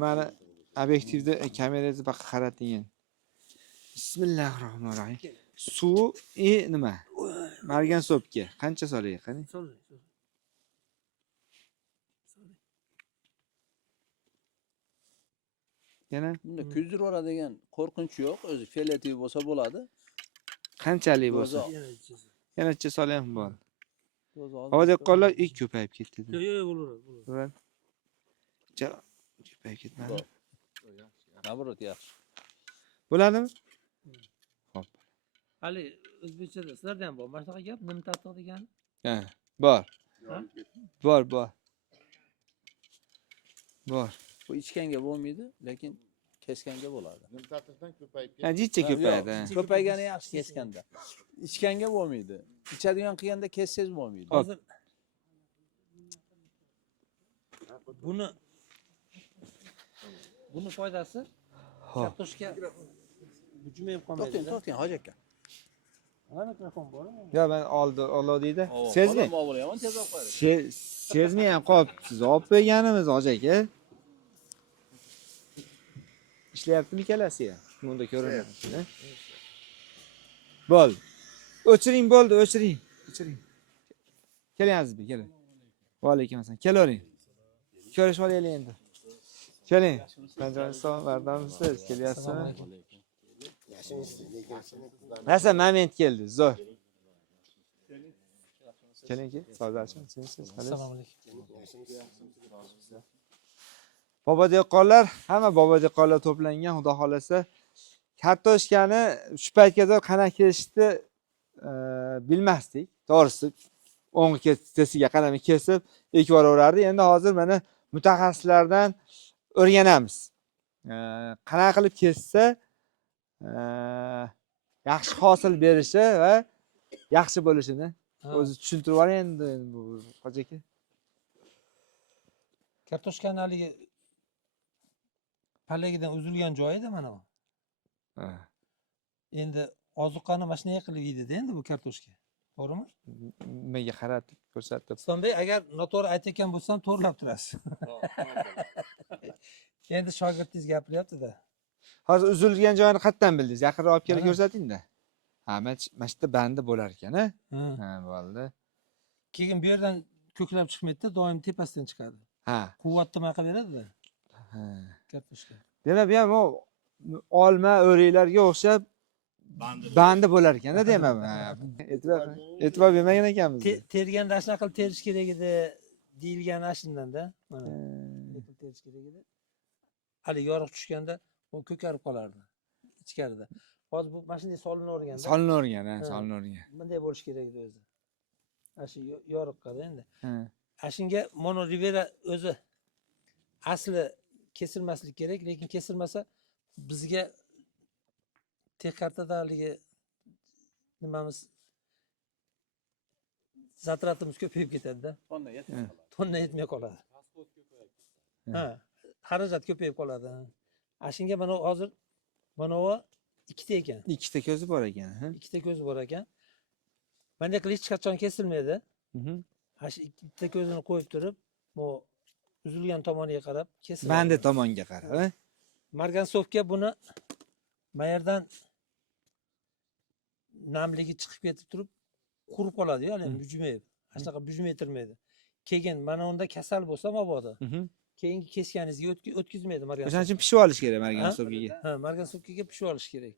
Mana obyektivda kamerangizni baqa qarating. Bismillahirrohmanirrohim. Suv nima? Margan sopga qancha solay qani? Yana bunda kuydirib oladigan qo'rqinch yo'q, o'zi fioletiy bo'lsa bo'ladi. qanchalik bo'lsa. Yanacha solay ham bor. Havo dehqonlar ko'payib ketdi. Yo'q, bo'laveradi. Ko'payib ketmadi. Nabrot yaxshi. Bo'ladimi? Xo'p. Hali o'zbekchada sizlarda ham bor. Mana shunaqa gap, nim tattiq degan. Ha, bor. Ha? Bor. Bor. Bu ichganga bo'lmaydi, lekin kesganga bo'ladi. Nimtatdan ko'payib Ha, jichcha ko'payadi. Ko'paygani yaxshi keskanda. Ichganga bo'lmaydi. Ichadigan qilganda kessangiz bo'lmaydi. Hozir buni foydasi kartoshka jumayib qolmaydi. To'xting, hoji aka. Mana mikrofon bormi? Yo, men oldida. Sezmay. Bo'laman, tez olib qo'ying. Sezmay ham qolibsiz. Olib qo'yganimiz hoji aka. Ishlayaptimi ikkalasi ham? Bunda ko'rinyapti. Bo'ldi. O'chiring bo'ldi, o'chiring. Keling Azizbek, keling. Va alaykum assalom. Kelavering. Ko'rishib olaylik endi. Keling. Qanjonisan, bardamsiz? Kelyapsizmi? Nasa moment keldi, zo'r. Keling, savdochim, siz. Assalomu alaykum. Bobo dehqonlar, hamma bobo dehqonlar to'plangan, xudo xolasa, kartoshkani shu paytgacha qanaqa kesishni bilmasdik. To'g'risi, o'ng kesiga qanami kesib, ekib yuborardi. Endi hozir mana mutaxassislardan o'rganamiz. Qanaqa qilib kessa yaxshi hosil berishi va yaxshi bo'lishini o'zi tushuntirib yuboring endi bu hoji aka. Kartoshkani haligi palagidan uzilgan joyida mana bu. Endi ozuqani mana shunday qilib yeydi-da endi bu kartoshka. To'g'rimi? Menga qaratib ko'rsatib. Islomdek, agar noto'g'ri aytayotgan bo'lsam, to'g'rilab turasiz. Endi shogirdingiz gapiryapti-da. Hozir uzilgan joyini qayerdan bildingiz? Yaqinroq olib kelib ko'rsating-da. Ha, mana shu yerda bandi bo'lar ekan-a? Ha, bo'ldi. Keyin bu yerdan ko'klab chiqmaydi-da, doim tepasidan chiqadi. Ha. Quvvatni nima qilib beradi-da. Ha. Kartoshka. Demak, bu ham olma, o'riklarga o'xshab bandi bo'lar ekan-da, demak. E'tibor bermagan ekanmiz. Terganda shunaqa qilib terish kerak edi, deyilgan ashundan-da. Mana. Terish kerak edi. Hali yorug' tushganda u ko'karib qolardi ichkarida. Hozir bu mana shunday solinaverganda. Solinavergan. Bunday bo'lish kerak edi o'zi. Mana shu yoriqqada endi. Shunga Mono Rivera o'zi asli kesilmaslik kerak, lekin kesilmasa bizga tek kartada haligi nimamiz zatratimiz ko'payib ketadi-da. Tonna yetmay qoladi. Ha, xarajat ko'payib qoladi. Shunga mana hozir mana bu ikkita ekan. Ikkita ko'zi bor ekan, ha? Ikkita ko'zi bor ekan. Bunday qilib hech qachon kesilmaydi. Shu ikkita ko'zini qo'yib turib, bu uzilgan tomoniga qarab kesiladi. Bandi tomonga qarab, ha? Margansovga buni mayerdan namligi chiqib ketib turib, qurib qoladi-yu, hali bujmayib. Shunaqa bujmaytirmaydi. Keyin mana unda kasal bo'lsa mabodo. Keyingi kesganingizga o'tkazmaydi margansovka. O'shaning uchun pishib olish kerak margansovkaga. Ha, margansovkaga pishib olish kerak.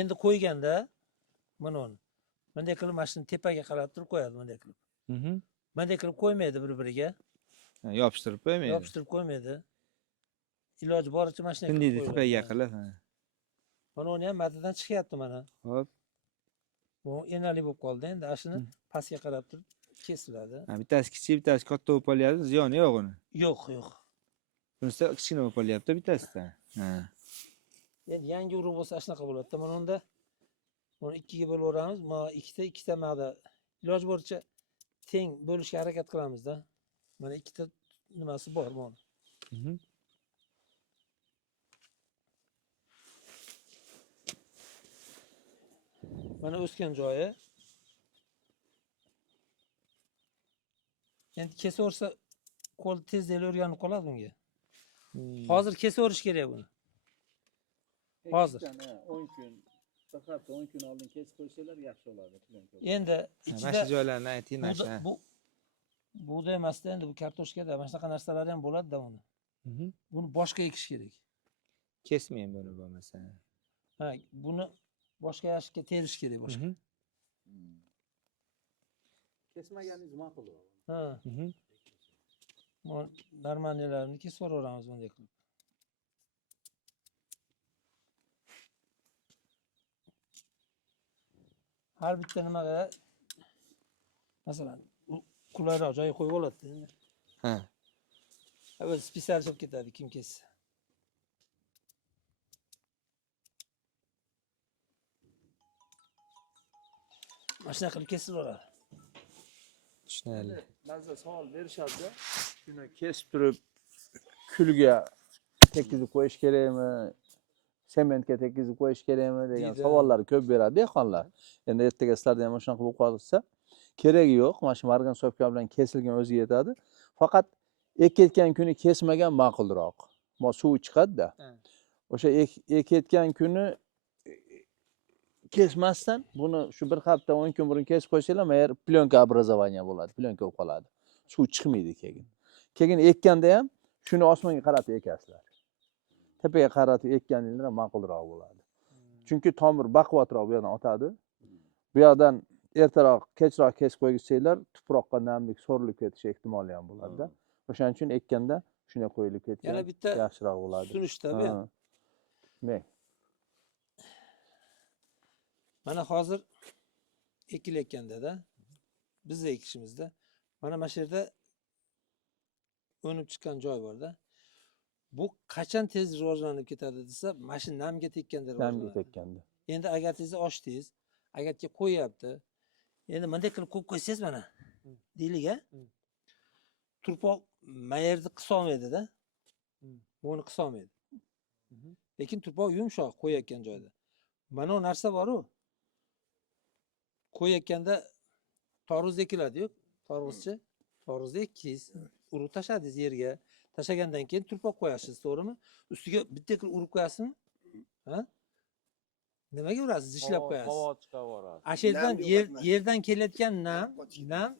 Endi qo'yganda mana uni bunday qilib mashina tepaga qarab turib qo'yadi, bunday qilib. Bunday qilib qo'ymaydi bir-biriga. Yopishtirib qo'ymaydi. Yopishtirib qo'ymaydi. Iloji boricha mashina qilib tepaga qilib. Mana uni ham matidan chiqyapti mana. Xo'p. Bu enali bo'lib qoldi. Endi shuni pastga qarab turib kesiladi. Bittasi kichik, bittasi katta bo'lib qolyapti, ziyoni yo'q uni. Yo'q. Bunisi kichkina bo'lib qolyapti bittasida. Ha. Endi yangi urug' bo'lsa shunaqa bo'ladi. Mana unda buni ikkiga bo'laveramiz. Mana ikkita ma'da iloji boricha teng bo'lishga harakat qilamiz-da. Mana ikkita nimasi bor mana. Mana o'sgan joyi. Endi kesaversa qo'l tezda o'rganib qoladi bunga. Hozir kesaverish kerak buni. Hozir. Ekishdan, 10 kun, bir hafta 10 kun oldin kesib qo'ysalar yaxshi bo'ladi. Endi Mana ichida shu joylarni ayting, mana shu. bu bug'doy emasda endi bu kartoshkada mana shunaqa narsalar ham bo'ladi-da uni. Buni boshqa ekish kerak. Kesmang buni bo'lmasa. Ha, buni boshqa yashikka terish kerak boshqa. Kesmaganingiz ma'qulroq. Ha. Normalnilarini kesib yuboramiz bunday qilib. Har bitta nimaga masalan qulayroq joyi qo'yib oladi-da. Ha. O'zi spesial chiqib ketadi kim kessa. Mana shunaqa qilib kesib yuboradi. Tushunarli. Ba'zida savol berishadi-da. Shuni kesib turib kulga tekkizib qo'yish kerakmi? Sementga tekkizib qo'yish kerakmi degan savollar ko'p beradi dehqonlar. Endi ertaga sizlarda ham shunaqa bo'lib qolsa, keragi yo'q. Mana shu margansovka bilan kesilgan o'zi yetadi. Faqat ekayotgan kuni kesmagan ma'qulroq. Mo suv chiqadi-da. O'sha ekayotgan kuni kesmasdan buni shu bir hafta 10 kun burun kesib qo'ysanglar, mayar plyonka образование bo'ladi, plyonka bo'lib qoladi. Suv chiqmaydi keyin. Keyin ekkanda ham shuni osmonga qaratib ekasizlar. Tepaga qaratib ekkaninglar ma'qulroq bo'ladi. Chunki tomir baquvvatroq bu yerdan o'tadi. Bu yerdan ertaroq, kechroq kesib qo'ysanglar, tuproqqa namlik so'rilib ketish ehtimoli ham bo'ladi-da. O'shaning uchun ekkanda shunday qo'yilib ketgan Yana bitta yaxshiroq bo'ladi. Sunishda bu ham. Ne? Mana hozir ekilayotganda-da, biz ekishimizda mana mana shu yerda o'nib chiqqan joy bor-da. Bu qachon tez rivojlanib ketadi desa, mana shu namga tekkanda Namga rivojlanadi. tekkanda. Endi agar siz ochdingiz, agarga qo'yapti. Endi bunday qilib qo'yib qo'ysangiz mana. Deylik-a. Turpoq mayerni qisa olmaydi-da. Buni qisa olmaydi. Lekin turpoq yumshoq qo'yayotgan joyda. Mana bu narsa bor-ku. Qo'yayotganda toruz ekiladi-yu, toruzchi. Toruzda ekkiz, urib tashladingiz yerga. Tashlagandan keyin turpoq qo'yasiz, to'g'rimi? Ustiga bitta qilib urib qo'yasizmi? Ha? Nimaga urasiz? Ishlab qo'yasiz. Havo chiqaveradi. Ashirdan yerdan kelayotgan nam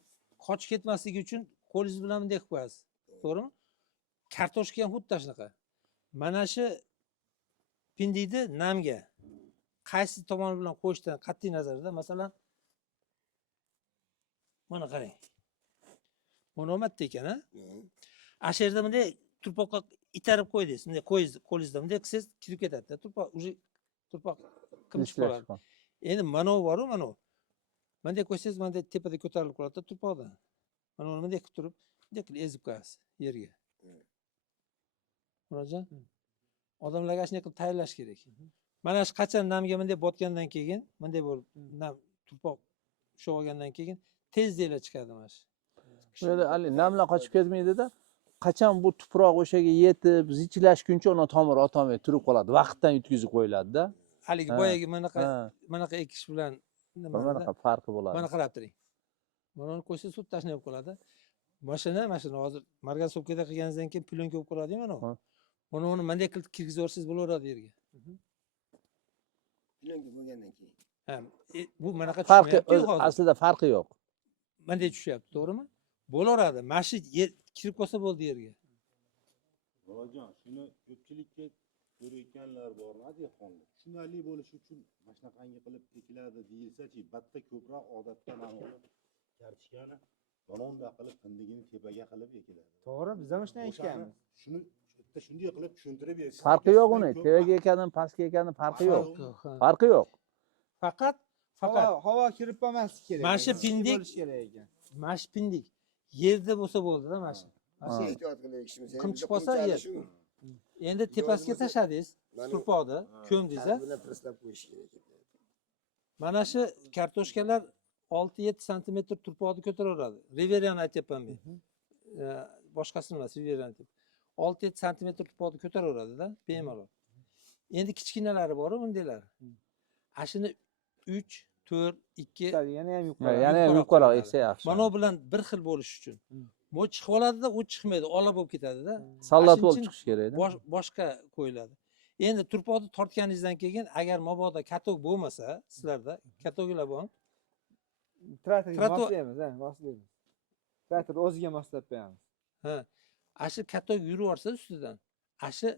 qochib ketmasligi uchun qo'lingiz bilan bunday qilib qo'yasiz. To'g'rimi? Kartoshka ham xuddi shunaqa. Mana shu pindikni namga qaysi tomoni bilan qo'yishdan qat'iy nazarda, masalan, mana qarang. Mana o'matdi ekan, ha? Ashirda bunday turpoqqa itarib qo'ydingiz. Bunday qo'lingizda bunday qilsangiz kirib ketadi-da. Turpoq qilib qoladi. Endi mana bu bor-ku, mana bu. Bunday qo'ysangiz, bunday tepada ko'tarilib qoladi-da turpoqdan. Mana uni bunday qilib turib, bunday qilib ezib qo'yasiz yerga. Murodjon, odamlarga shunday qilib tayyorlash kerak. Mana shu qachon namga bunday botgandan keyin, bunday bo'lib nam turpoq tushib olgandan keyin tezlikla chiqadi mana shu. Bu yerda Ali namlar qochib ketmaydi-da. Qachon bu tuproq o'shaga yetib, zichlashguncha uni tomir otolmay turib qoladi. Vaqtdan yutkazib qo'yiladi-da. Haligi boyagi manaqa ekish bilan Mana farqi bo'ladi. mana qarab turing. Mana uni qo'ysa suv tashnab bo'lib qoladi. Mashina hozir margansovkada qilganingizdan keyin plyonka bo'lib qoladi-yu mana bu. Mana uni bunday qilib kirgizib yuborsangiz bo'laveradi yerga. Plyonka bo'lgandan keyin. Ha, bu manaqa Farqi tushmayapti-yu hozir. aslida farqi yo'q. Bunday tushyapti, to'g'rimi? Bo'laveradi. Mana shu yer kirib qolsa bo'ldi yerga. Bolajon, shuni ko'pchilikka ko'rayotganlar bormi, dehqonlar? Tushunarli bo'lishi uchun mana shunaqangi qilib ekiladi deyilsa-chi, batta ko'proq odatda mana uni kartishkani balonda qilib pindigini tepaga qilib ekiladi. To'g'ri, biz ham shunday ekamiz. Shuni bitta shunday qilib tushuntirib bersangiz. Farqi yo'q uni. Tepaga ekani, pastga ekani farqi yo'q. Farqi yo'q. Faqat Havo kirib qolmasligi kerak. Mana shu pindik bo'lishi kerak ekan. mana shu pindik yerda bo'lsa bo'ldi-da mana shu. Ehtiyot qilib ekishimiz. Qimchib qolsa yer. Endi tepasiga tashladingiz, turpoqni ko'mdingiz, ha? bilan prislab qo'yish kerak. Mana shu kartoshkalar 6-7 sm turpoqni ko'taraveradi. Riverani aytyapman men. Boshqasini emas, Riverani aytyapman. 6-7 sm turpoqni ko'taraveradi-da, bemalol. Endi kichkinalari bor-ku bundaylar. Ashuni 3, 4, 2 Yana ham yuqori. Yana ham yuqoriroq eksa yaxshi. Mana bu bilan bir xil bo'lish uchun. bu chiqib oladida, u chiqmaydi, ola bo'lib ketadida. Sallat Shuning bo'lib uchun chiqishi kerak. boshqa qo'yiladi. Endi turpoqni tortganingizdan keyin agar mabodo katok bo'lmasa, sizlarda katoklar bor. Traktorga Traktor- moslaymiz, moslaymiz. Traktor o'ziga moslab qo'yamiz. Ha. Ashi katok yuraversa ustidan. Ashi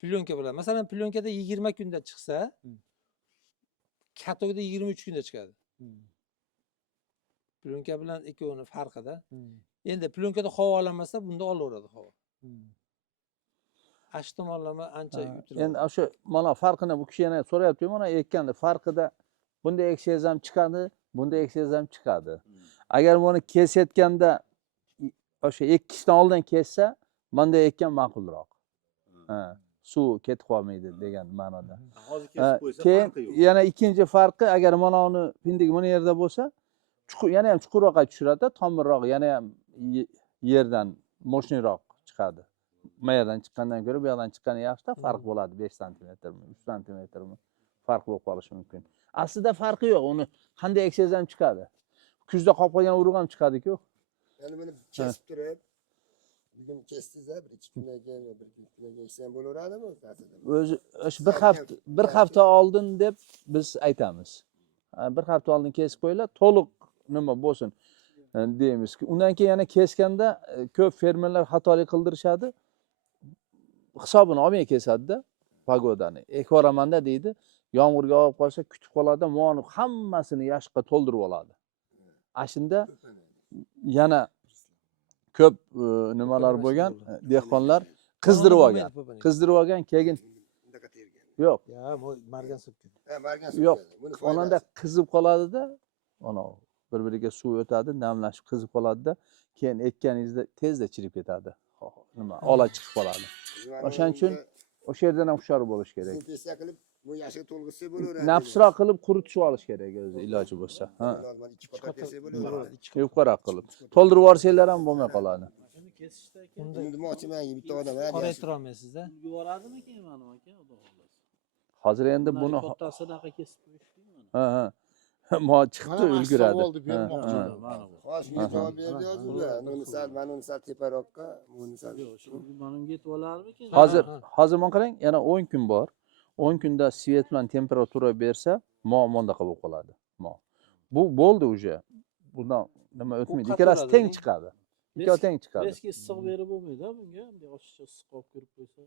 plyonka bo'ladi. Masalan, plyonkada 20 kunda chiqsa, katokda 23 kunda chiqadi. Plyonka bilan ikkovini farqida. Endi plyonkada havo olinmasa, bunda olaveradi havo. Ashi tomonlama ancha yutiladi. Endi o'sha mana farqini bu kishi yana so'rayapti, mana ekkanda farqida bunda eksangiz ham chiqadi, bunda eksangiz ham chiqadi. Agar buni kesayotganda o'sha ekkishdan oldin kessa, bunda ekkan ma'qulroq. Ha, suv ketib qolmaydi degan ma'noda. Hozir kesib qo'ysa Keyin farqi yo'q. yana ikkinchi farqi, agar mana uni pindik mana yerda bo'lsa, chuqur yana ham chuqurroqqa tushiradi, tomirroq, yana ham yerdan mo'shniyroq chiqadi. Bu yerdan chiqqandan ko'ra bu yoqdan chiqqani yaxshida, farq bo'ladi 5 santimetrmi, 3 santimetrmi farq bo'lib qolishi mumkin. Aslida farqi yo'q, uni qanday eksangiz ham chiqadi. Kuzda qolib qolgan urug' ham chiqadi-ku. Yani bunu kesip durup, bugün kestiz ha, bir iki kundan keyin, bir iki kundan keyin eksen bo'laveradimi o'zi aslida? O'zi o'sha bir hafta oldin deb biz aytamiz. Bir hafta oldin kesib qo'yinglar, to'liq nima bo'lsin deymizki. Undan keyin yana kesganda ko'p fermerlar xatolik qildirishadi. Hisobini olmay kesadi-da, pagodani. Ekvoramanda deydi, yomg'irga olib qolsa kutib qoladi, moni hammasini yashiqqa to'ldirib oladi. Ashunda yana ko'p nimalar bo'lgan, dehqonlar qizdirib olgan. Qizdirib olgan, keyin Bunaqa tergan. yo'q. Ya, margan sepgan. Ha, bargan Yo'q. so'kadi. Buni Onanda foydasi. qizib qoladi-da, ana bir-biriga suv o'tadi, namlashib qizib qoladi-da, keyin ekkaningizda tezda chirib ketadi. Nima, ola chiqib qoladi. O'shaning uchun o'sha yerdan ham hushyor bo'lish kerak. Dezinfeksiya qilib, bu yashiq to'lg'isi bo'laveradi. Nafsroq qilib quritib olish kerak o'zi iloji bo'lsa. Ha, Normal 2 qator desa bo'laveradi. yuqoriroq qilib. To'ldirib yuborsanglar ham bo'lmay qoladi. Shuni kesishda Buni demoqchiman, bitta odam ha. Qoraytira olmaysizda. yuboradimi keyin mana aka, xudo xohlasa. Hozir endi buni kattasidaqa kesib qo'yishdimi? ha. Mo chiqdi, ulguradi. Savolni bermoqchi Ha, edim, mana bu. Hozir shunga javob berdi yozuvlar. Buni sal, mana uni sal teparoqqa, buni sal. Yo'q, shu mana unga yetib olarmikin? Hozir mana qarang, yana 10 kun bor. 10 kunda svet bilan temperatura bersa, mondaqa bo'lib qoladi. Bu bo'ldi уже. Bundan nima o'tmaydi. Ikkalasi teng chiqadi. Ikkovi teng chiqadi. Eski issiq berib bo'lmaydi-a bunga? Bunday oshiqcha issiq olib kirib qo'ysa.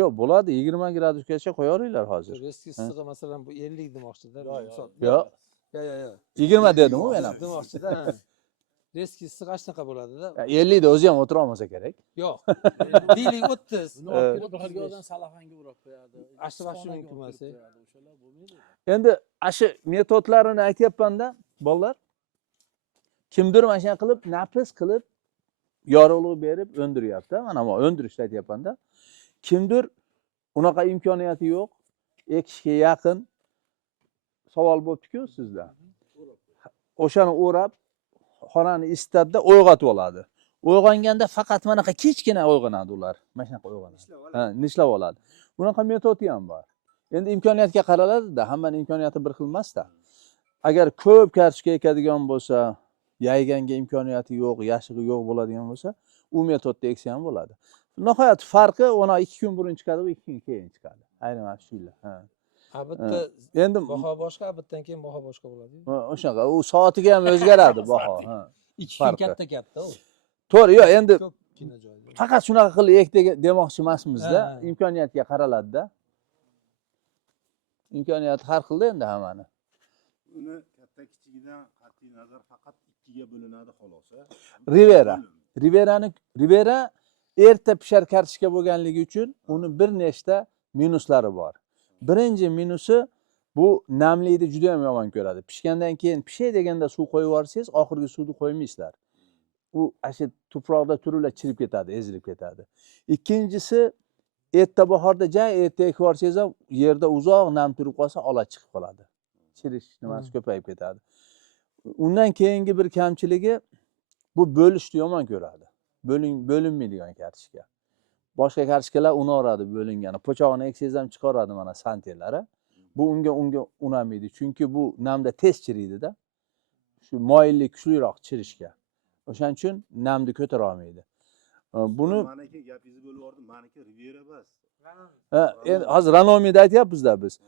Yo'q, bo'ladi. 20 gradusgacha qo'yaveringlar hozir. Eski issig'i masalan bu 50 demoqchida. Misol. Yo'q, Yo'q. 20 dedim u men ham. Demoqchida. Eski issiq shunaqa bo'ladida. 50 da o'zi ham o'tira olmasa kerak. Yo'q. Deylik 30. Buni olib kirib birgadan salafanga urib qo'yadi. Ashraf shu mumkin bo'lsa. O'shalar bo'lmaydi. Endi shu metodlarini aytyapman-da, bolalar. Kimdir mana shunday qilib, nafis qilib yorug'lik berib o'ndiryapti. Mana bu o'ndirishni aytyapman-da. Kimdir unaqa imkoniyati yo'q, ekishga yaqin savol bo'libdi-ku sizda. O'shani o'rab, xonani isitadi-da, uyg'otib oladi. Uyg'onganda faqat manaqa kichkina uyg'onadi ular. Mana shunaqa uyg'onadi. Ha, nishlab oladi. Bunaqa metodi ham bor. Endi imkoniyatga qaraladi-da, hammaning imkoniyati bir xil emas-da. Agar ko'p kartoshka ekadigan bo'lsa, yayganga imkoniyati yo'q, yashig'i yo'q bo'ladigan bo'lsa, u metodda eksa ham bo'ladi. Nihoyat farqi ona 2 kun burun chiqadi, u 2 kun keyin chiqadi. Aynan mana shular. Ha. Ha, bitta Endi baho boshqa, bitdan keyin baho boshqa bo'ladi. o'shaqa, u soatiga ham o'zgaradi baho. Ha. 2 kun Farqi. katta u. To'g'ri, yo'q, endi Ko'pgina joyda. faqat shunaqa qilib ek demoqchi emasmiz-da. Ha. Imkoniyatga qaraladi-da. Imkoniyat har xilda endi hammani. Uni katta kichigidan qat'iy nazar faqat ikkiga bo'linadi xolos. Rivera erta pishar kartoshka bo'lganligi uchun uni bir nechta minuslari bor. Birinchi minusi bu namlikni juda ham yomon ko'radi. Pishgandan keyin pishay deganda suv qo'yib yuborsangiz, oxirgi suvni qo'ymaysizlar. U ashi tuproqda turiblar chirib ketadi, ezilib ketadi. Ikkinchisi erta bahorda erta ekib yuborsangiz ham yerda uzoq nam turib qolsa, ola chiqib qoladi. Chirish nimasi ko'payib ketadi. Undan keyingi bir kamchiligi bu bo'lishni yomon ko'radi. Bo'linmaydigan kartoshka. Boshqa kartoshkalar unaveradi bo'lingani. Po'chog'ini eksangiz ham chiqaradi mana santelari. Bu unga unamaydi. Chunki bu namda tez chiriydi-da. Shu moyillik kuchliroq chirishga. O'shaning uchun namni ko'tara olmaydi. Buni maniki gapingizni bo'lib yubordim. Maniki Riviera emas. endi hozir Ranomiyda aytyapmiz-da biz.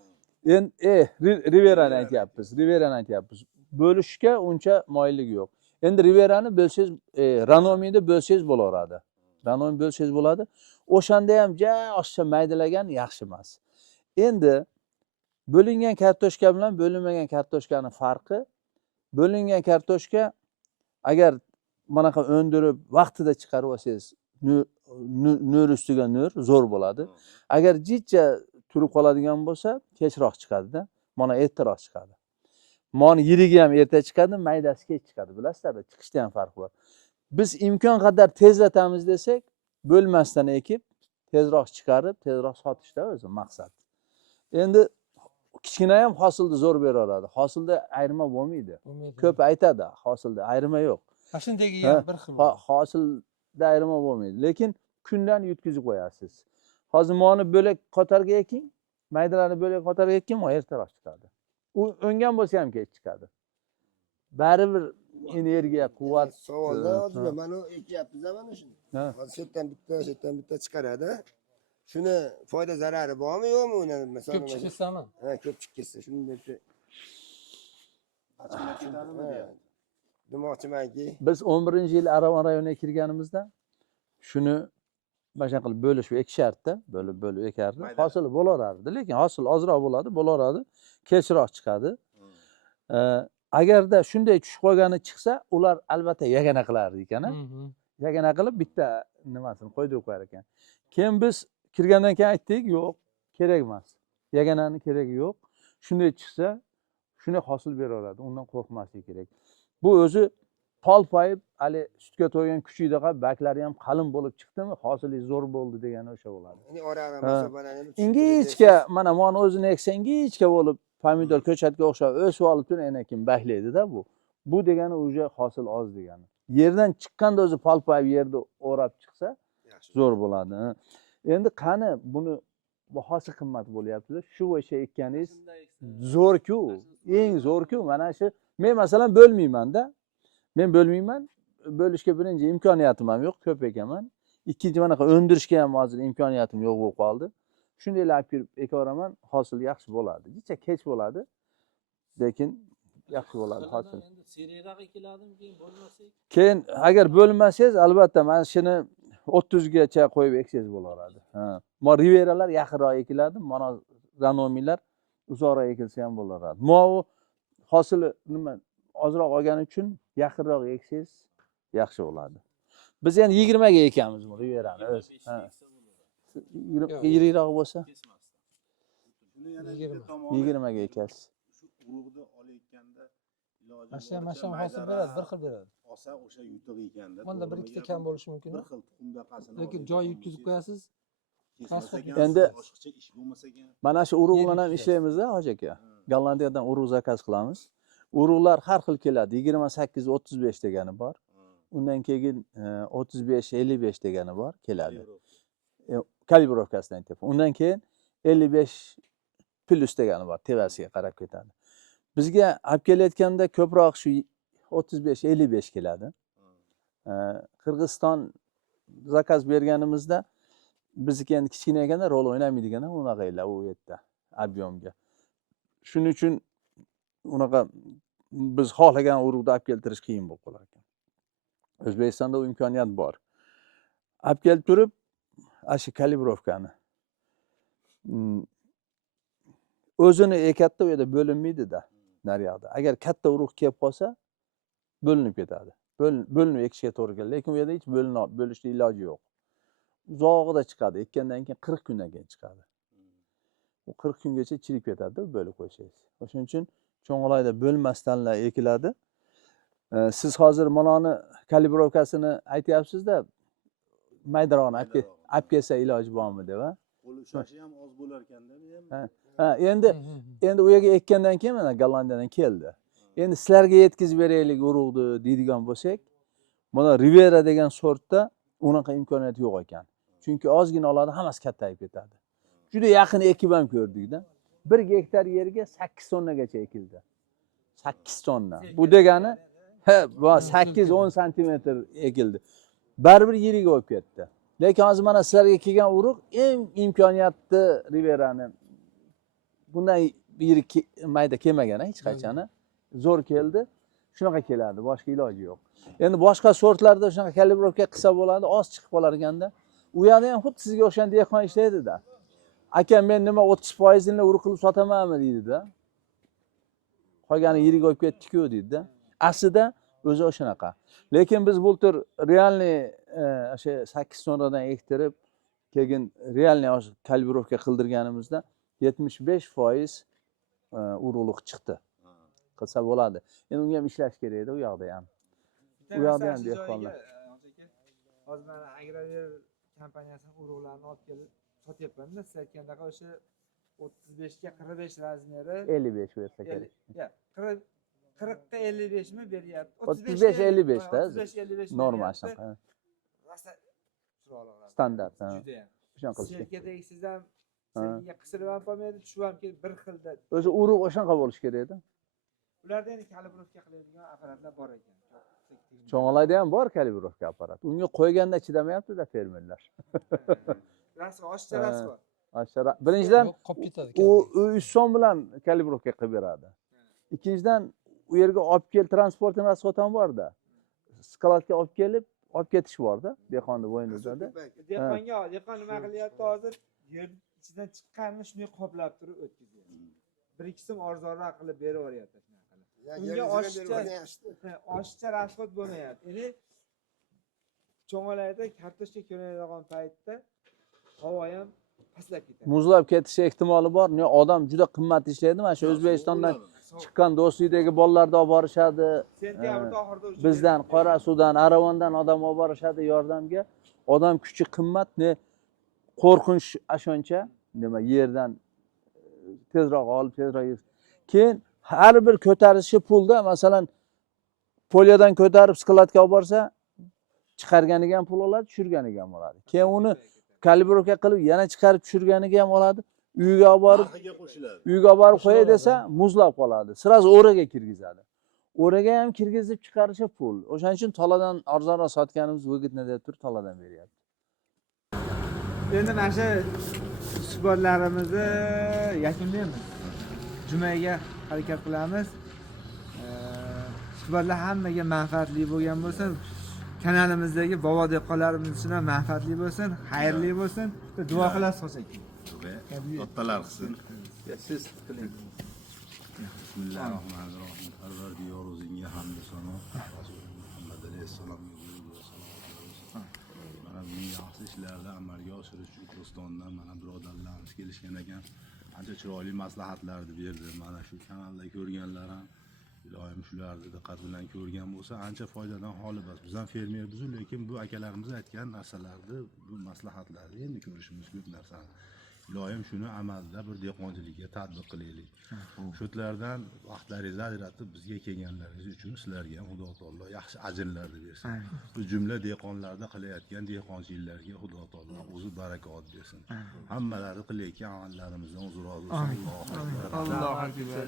Endi Riverani aytyapmiz. Riverani aytyapmiz. Bo'lishga uncha moyillik yo'q. Endi Riverani bo'lsangiz, Ranomiyni bo'lsangiz bo'laveradi. Ranomi bo'lsangiz bo'ladi. O'shanda ham ja oshcha maydalagan yaxshi emas. Endi bo'lingan kartoshka bilan bo'linmagan kartoshkaning farqi, bo'lingan kartoshka agar bunaqa o'ndirib vaqtida chiqarib olsangiz, nur ustiga nur zo'r bo'ladi. Agar jichcha turib qoladigan bo'lsa, kechroq chiqadi-da. Mana ertaroq chiqadi. Moni yirigi ham erta chiqadi, maydasi kech chiqadi. Bilasizlar, chiqishda ham farq bor. Biz imkon qadar tezlatamiz desak, bo'lmasdan ekib, tezroq chiqarib, tezroq sotishda o'zi maqsad. Endi kichkina ham hosilni zo'r beraveradi. Hosilda ayrima bo'lmaydi. Ko'p aytadi, hosilda ayrima yo'q. Mana shundagi ham bir xil. Hosilda ayrima bo'lmaydi, lekin kundan yutkazib qo'yasiz. Hozir moni bo'lak qatorga eking, maydalarni bo'lak qatorga eking, mo ertaroq chiqadi. U o'ngan bo'lsa ham kech chiqadi. Baribir energiya, quvvat. Savolda hozir mana ekyapmiz mana shuni. Hozir shu yerdan bitta chiqaradi. Shuni foyda zarari bormi yo'qmi uni masalan? Ko'p chiqsami? Ha, ko'p chiqsa shuni deb demoqchimanki. Biz 11-yil Aravan rayoniga kirganimizda shuni mana qilib bo'lishib ekishardi, bo'lib ekardi. Hosili bo'laverardi, lekin hosil ozroq bo'ladi, bo'laveradi, kechroq chiqadi. Agarda shunday tushib qolgani chiqsa, ular albatta yagana qilardi ekan. Yagana qilib bitta nimasini qo'ydirib qo'yar ekan. Keyin biz kirgandan keyin aytdik, yo'q, kerak emas. Yaganani keragi yo'q. Shunday chiqsa, shunday hosil beraveradi. Undan qo'rqmaslik kerak. Bu o'zi palpayib, hali sutga to'ygan kuchuydaqa baklari ham qalin bo'lib chiqdimi, hosili zo'r bo'ldi degani o'sha bo'ladi. Ya'ni ora-ara masofalarni ingichka, mana moni o'zini eksa ingichka bo'lib, pomidor ko'chatga o'xshab o'sib olib turib, yana keyin baklaydi-da bu. Bu degani o'sha hosil oz degani. Yerdan chiqqanda o'zi palpayib yerda o'rab chiqsa, zo'r bo'ladi. Endi qani buni bahosi qimmat bo'lyapti. Shu o'sha ekkaningiz zo'r-ku, eng zo'r-ku. Mana shu men masalan bo'lmayman-da. Men bo'lmayman. Bo'lishga birinchi imkoniyatim ham yo'q, ko'p ekaman. Ikkinchi mana o'ndirishga ham hozir imkoniyatim yo'q bo'lib qoldi. Shundaylar olib kirib ekaveraman, hosil yaxshi bo'ladi. Jicha kech bo'ladi, lekin yaxshi bo'ladi hosil. Endi seriyroq ekiladimi, keyin bo'lmasak? Keyin agar bo'lmasangiz, albatta mana shuni 30 gacha qo'yib eksangiz bo'laveradi. Mo Riveralar yaqinroq ekiladi, mana Ranomiylar uzoqroq ekilsa ham bo'laveradi. Mo hosili nima ozroq olgani uchun yaqinroq eksangiz yaxshi bo'ladi. Biz endi 20 ga ekamiz bu Riverani o'zi. Yiriroq bo'lsa 20 ga ekasiz. Shu urug'ni olayotganda iloji Mashina hosil beradi, bir xil beradi. olsa o'sha yutuq ekanda. Bunda bir ikkita kam bo'lishi mumkin. Bir xil tuxumdaqasini. Lekin joy yutkazib qo'yasiz. Endi boshqacha ish bo'lmasa ekan. mana shu urug' bilan ham ishlaymiz-da, hoji aka. Gollandiyadan urug' zakaz qilamiz. Urug'lar har xil keladi. 28-35 degani bor. Undan keyin 35-55 degani bor, keladi. Kalibrovkasidan aytyapman. Undan keyin 55 plus degani bor, tevasiga qarab ketadi. Bizga olib kelayotganda ko'proq shu 35-55 keladi. Qirg'iziston zakaz berganimizda bizniki endi kichkina ekanda rol o'ynamaydigan, unaqa edi u yerda ob'yomga. Shuning uchun unaqa biz xohlagan urug'ni olib keltirish qiyin bo'lib qolar ekan. O'zbekistonda u imkoniyat bor. Olib kelib turib, shu kalibrovkani o'zini ekatda u yerda bo'linmaydi-da, naryoqda. Agar katta urug' kelib qolsa, bo'linib ketadi. Bo'linib ekishga to'g'ri keladi, lekin u yerda hech bo'lishning iloji yo'q. Uzog'ida chiqadi, ekkandan keyin 40 kundan keyin chiqadi. U 40 kungacha chirib ketadi, bo'lib qo'ysangiz. O'shuning uchun cho'ng'aloqda bo'lmasdanlar ekiladi. Siz hozir manoni kalibrovkasini aytyapsiz-da, maydaroqni olib kelsa iloji bormi deb, ha? Bo'lishishi ham oz bo'lar ekanda men. Endi u yerga ekkandan keyin mana Gollandiyadan keldi. Endi sizlarga yetkazib beraylik urug'ni deydigan bo'lsak, mana Rivera degan sortda unaqa imkoniyat yo'q ekan. Chunki ozgina oladi, hammasi kattayib ketadi. Juda yaqin ekib ham ko'rdik-da. 1 gektar yerga 8 tonnagacha ekildi. 8 tonna. Bu degani He, 8-10 santimetr ekildi. Baribir yiriga bo'lib ketdi. Lekin hozir mana sizlarga kelgan urug' eng imkoniyatli Riverani. Bundan yiri mayda kelmagan hech qachon. Zo'r keldi. Shunaqa keladi, boshqa iloji yo'q. Endi boshqa sortlarda shunaqa kalibrovka qilsa bo'ladi, oz chiqib qolar ekanda. U yerda ham xuddi sizga o'xshagan dehqon ishlaydi-da. Aka, men nima 30% ni urug' qilib sotamanmi deydi-da. Qolgani yiriga olib ketdik-ku deydi-da. Aslida o'zi o'shanaqa. Lekin biz bultur realniy o'sha 8 sonradan ektirib, keyin realniy kalibrovka qildirganimizda 75% urug'liq chiqdi. Qilsa bo'ladi. Endi unga ham ishlash kerak edi u yoqda ham. U yoqda ham dehqonlar. Hozir mana Agraver kompaniyasining urug'larini olib kelib sotyapman-da, siz aytgandaqa o'sha 35 ga 45 razmeri 55 bersa kerak. Yo'q, 40 ga 55 mi beryapti? 35-55 da. 35-55 Normal shunaqa. Rosa chiroyli. Standart. Ha. Juda ham. Shunaqa qilish kerak. Serkada eksiz ham serkaga qisilib ham qolmaydi, tushib ham kelib bir xilda. O'zi urug' o'shanaqa bo'lish kerak edi. Ularda endi kalibrovka qiladigan apparatlar bor ekan. Cho'ng'alarda ham bor kalibrovka apparat. Unga qo'yganda chidamayapti-da fermerlar. Rasvo, oshcha rasvo. Birinchidan qolib ketadi. u 3 so'm bilan kalibrovka qilib beradi. Ikkinchidan u yerga olib kel transportni rasxot ham bor-da. Skladga olib kelib, olib ketish bor-da, dehqonni bo'ynida. Dehqon nima qilyapti hozir? Yer ichidan chiqqanini shunday qoplab turib o'tkazyapti. 1-2 so'm arzonroq qilib beraveryapti shunaqa qilib. Unga oshiqcha rasxot bo'lmayapti. Endi cho'ng'alarda kartoshka ko'rinadigan paytda havo ham pastlab ketadi. Muzlab ketishi ehtimoli bor. Odam juda qimmat ishlaydi. Mana shu O'zbekistondan chiqqan do'stlikdagi bolalarni olib borishadi. Sentabrda oxirida Bizdan, Qorasuvdan, Aravondan odam olib borishadi yordamga. Odam kuchi qimmat, ne qo'rqinch ashoncha, nima yerdan tezroq olib, tezroq. Keyin har bir ko'tarishi pulda, masalan, polyadan ko'tarib skladga olib borsa, chiqarganiga ham pul oladi, tushirganiga ham oladi. Keyin uni kalibrovka qilib yana chiqarib tushirganiga ham oladi. Uyga olib borib, uyga olib borib qo'yay desa, muzlab qoladi. Sirazi o'raga kirgizadi. O'raga ham kirgizib chiqarishi pul. O'shaning uchun toladan arzonroq sotganimiz vagitni deb turib toladan beryapti. Endi mana shu suhbatlarimizni yakunlaymiz. Jumaga harakat qilamiz. Suhbatlar hammaga manfaatli bo'lgan bo'lsin. Kanalimizdagi bobo dehqonlarimiz uchun ham manfaatli bo'lsin, xayrli bo'lsin. Duo qilasiz Hoshaki. Kattalar qilsin. Siz qiling. Bismillahirrohmanirrohim. Parvardigor o'zingga hamd sano. Rasul Muhammad alayhissalomga mana bu yaxshi ishlarni amalga oshirish uchun O'zbekistondan mana birodarlarimiz kelishgan ekan. Ancha chiroyli maslahatlarni berdi. Mana shu kanalda ko'rganlar ham iloyim shularni diqqat bilan ko'rgan bo'lsa, ancha foydadan xoli bas. Biz ham fermer bizu, lekin bu akalarimiz aytgan narsalarni, bu maslahatlarni endi ko'rishimiz ko'p narsani. Iloyim shuni amalda bir dehqonchilikka tatbiq qilaylik. Shulardan vaqtlaringizni ajratib bizga kelganlaringiz uchun sizlarga ham Xudo taolo yaxshi ajrlarni bersin. Bu jumla dehqonlarda qilayotgan dehqonchiliklarga Xudo taolo o'zi barakot bersin. Hammalari qilayotgan amallarimizdan o'zi rozi bo'lsin. Allohu akbar.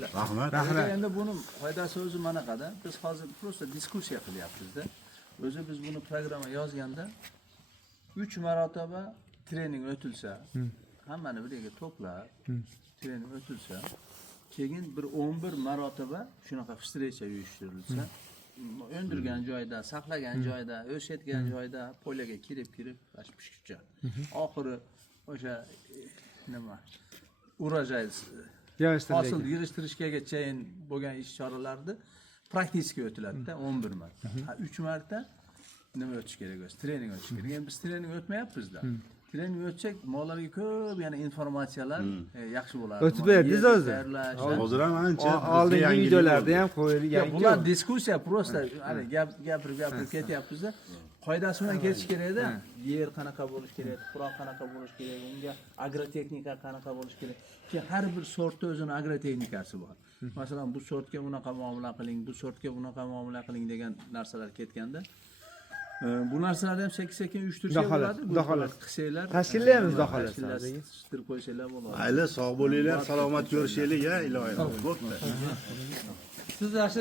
Rahmat. Endi buni foydasi o'zi manaqada. Biz hozir prosta diskussiya qilyapmiz-da. O'zi biz buni programma yozganda 3 marotaba trening o'tilsa, hammani bir yerga to'plab, trening o'tilsa, keyin bir 11 marotaba shunaqa встреча uyushtirilsa, o'ndirgan joyda, saqlagan joyda, o'shatgan joyda polyaga kirib pishguncha. Oxiri o'sha nima? Urojay hosil yig'ishtirishgacha bo'lgan ish choralarni praktik o'tiladi-da 11 marta. 3 marta nima o'tish kerak o'zi? Trening o'tish kerak. Endi biz trening o'tmayapmiz-da. Trening o'tsak, mollarga ko'p yana informatsiyalar yaxshi bo'ladi. O'tib berdingiz o'zi. Hozir ham ancha oldingi videolarda ham qo'yilgan. Bular diskussiya prosta gapirib ketyapmiz-da. Qoidasi bilan ketish kerak-da. Yer qanaqa bo'lish kerak, tuproq qanaqa bo'lish kerak, unga agrotexnika qanaqa bo'lish kerak. Ki har bir sortda o'zining agrotexnikasi bor. Masalan, bu sortga bunaqa muomala qiling, bu sortga bunaqa muomala qiling degan narsalar ketganda, bu narsalarni ham sekin uyushtirishga bo'ladi. Xudo xohlasa qilsanglar, tashkillaymiz, xudo xohlasa. Shtirib qo'ysanglar bo'ladi. Mayli, sog' bo'linglar, salomat ko'rishaylik, iloyim. Bo'pti. Siz yaxshi